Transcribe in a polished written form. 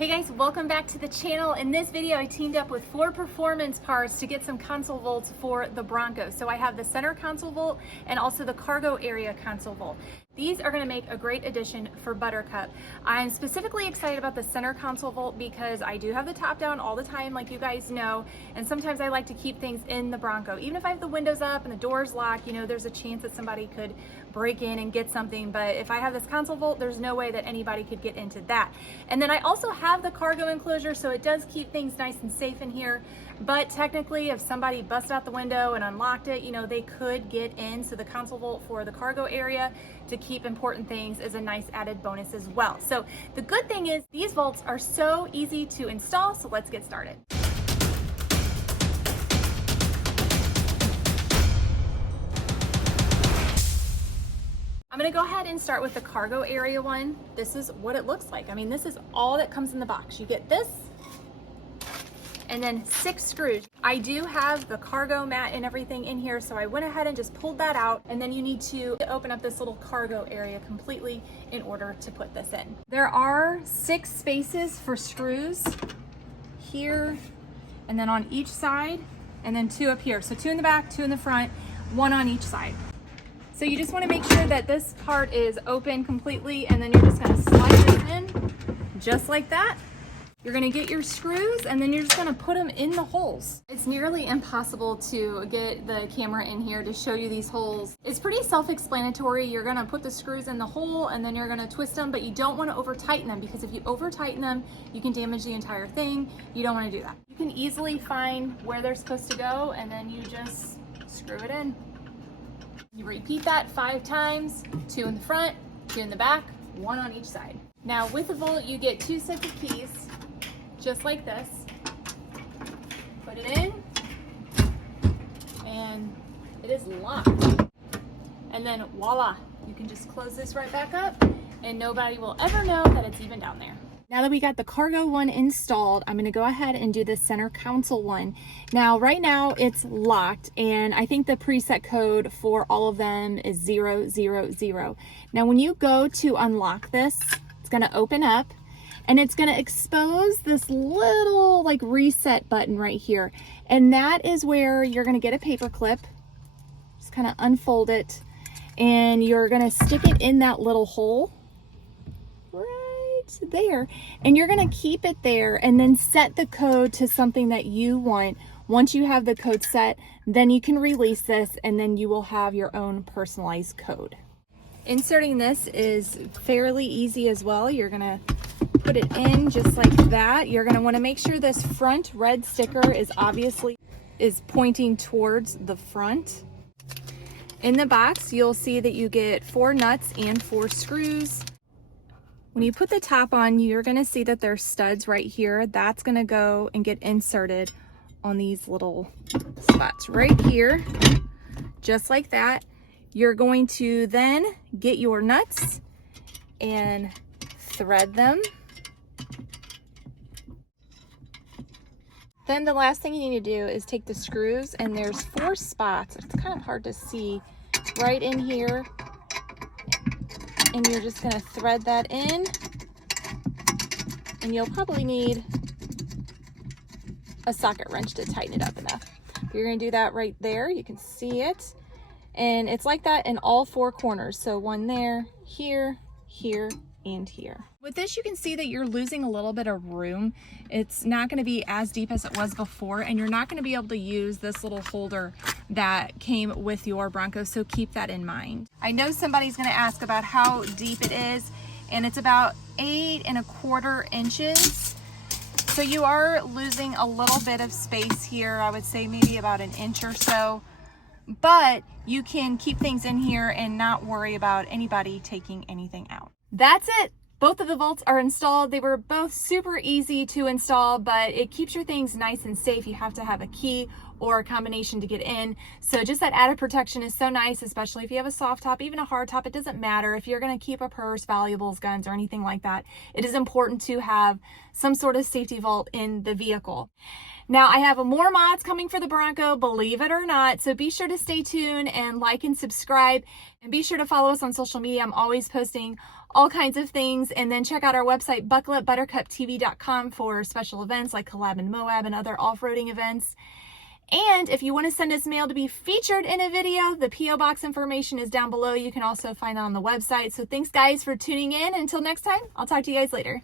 Hey guys, welcome back to the channel. In this video, I teamed up with Ford Performance parts to get some console vaults for the Bronco. So I have the center console vault and also the cargo area console vault. These are going to make a great addition for Buttercup. I'm specifically excited about the center console vault because I do have the top down all the time, like you guys know, and sometimes I like to keep things in the Bronco. Even if I have the windows up and the doors locked, you know, there's a chance that somebody could break in and get something, but if I have this console vault, there's no way that anybody could get into that. And then I also have the cargo enclosure, so it does keep things nice and safe in here, but technically if somebody busted out the window and unlocked it, you know, they could get in. So the console vault for the cargo area to keep important things is a nice added bonus as well. So the good thing is these vaults are so easy to install, so let's get started. I'm gonna go ahead and start with the cargo area one. This is what it looks like. I mean, this is all that comes in the box. You get this, and then 6 screws. I do have the cargo mat and everything in here, so I went ahead and just pulled that out, and then you need to open up this little cargo area completely in order to put this in. There are 6 spaces for screws here, and then on each side, and then 2 up here. So 2 in the back, 2 in the front, 1 on each side. So you just want to make sure that this part is open completely, and then you're just going to slide this in just like that. You're going to get your screws, and then you're just going to put them in the holes. It's nearly impossible to get the camera in here to show you these holes. It's pretty self-explanatory. You're going to put the screws in the hole, and then you're going to twist them, but you don't want to over tighten them, because if you over tighten them, you can damage the entire thing. You don't want to do that. You can easily find where they're supposed to go, and then you just screw it in. You repeat that 5 times, 2 in the front, 2 in the back, 1 on each side. Now with the vault, you get 2 sets of keys, just like this. Put it in, and it is locked. And then voila, you can just close this right back up, and nobody will ever know that it's even down there. Now that we got the cargo one installed, I'm gonna go ahead and do the center console one. Now, right now it's locked, and I think the preset code for all of them is 000. Now, when you go to unlock this, it's gonna open up, and it's gonna expose this little like reset button right here. And that is where you're gonna get a paper clip, just kind of unfold it, and you're gonna stick it in that little hole there, and you're going to keep it there and then set the code to something that you want. Once you have the code set, then you can release this, and then you will have your own personalized code. Inserting this is fairly easy as well. You're going to put it in just like that. You're going to want to make sure this front red sticker is pointing towards the front. In the box, you'll see that you get 4 nuts and 4 screws. When you put the top on, you're gonna see that there's studs right here. That's gonna go and get inserted on these little spots right here, just like that. You're going to then get your nuts and thread them. Then the last thing you need to do is take the screws, and there's 4 spots. It's kind of hard to see right in here. And you're just going to thread that in, and you'll probably need a socket wrench to tighten it up enough. You're going to do that right there. You can see it, and it's like that in all 4 corners. So 1 there, here, here, and here. With this, you can see that you're losing a little bit of room. It's not going to be as deep as it was before, and you're not going to be able to use this little holder that came with your Bronco, so keep that in mind. I know somebody's going to ask about how deep it is, and it's about 8 1/4 inches. So you are losing a little bit of space here. I would say maybe about 1 inch or so, but you can keep things in here and not worry about anybody taking anything out. That's it. Both of the vaults are installed. They were both super easy to install, but it keeps your things nice and safe. You have to have a key or a combination to get in. So just that added protection is so nice, especially if you have a soft top, even a hard top. It doesn't matter if you're going to keep a purse, valuables, guns, or anything like that. It is important to have some sort of safety vault in the vehicle. Now, I have more mods coming for the Bronco, believe it or not, so be sure to stay tuned and like and subscribe, and be sure to follow us on social media. I'm always posting all kinds of things. And then check out our website, buckleupbuttercuptv.com, for special events like Collab and Moab and other off-roading events. And if you want to send us mail to be featured in a video, the P.O. Box information is down below. You can also find that on the website. So thanks guys for tuning in. Until next time, I'll talk to you guys later.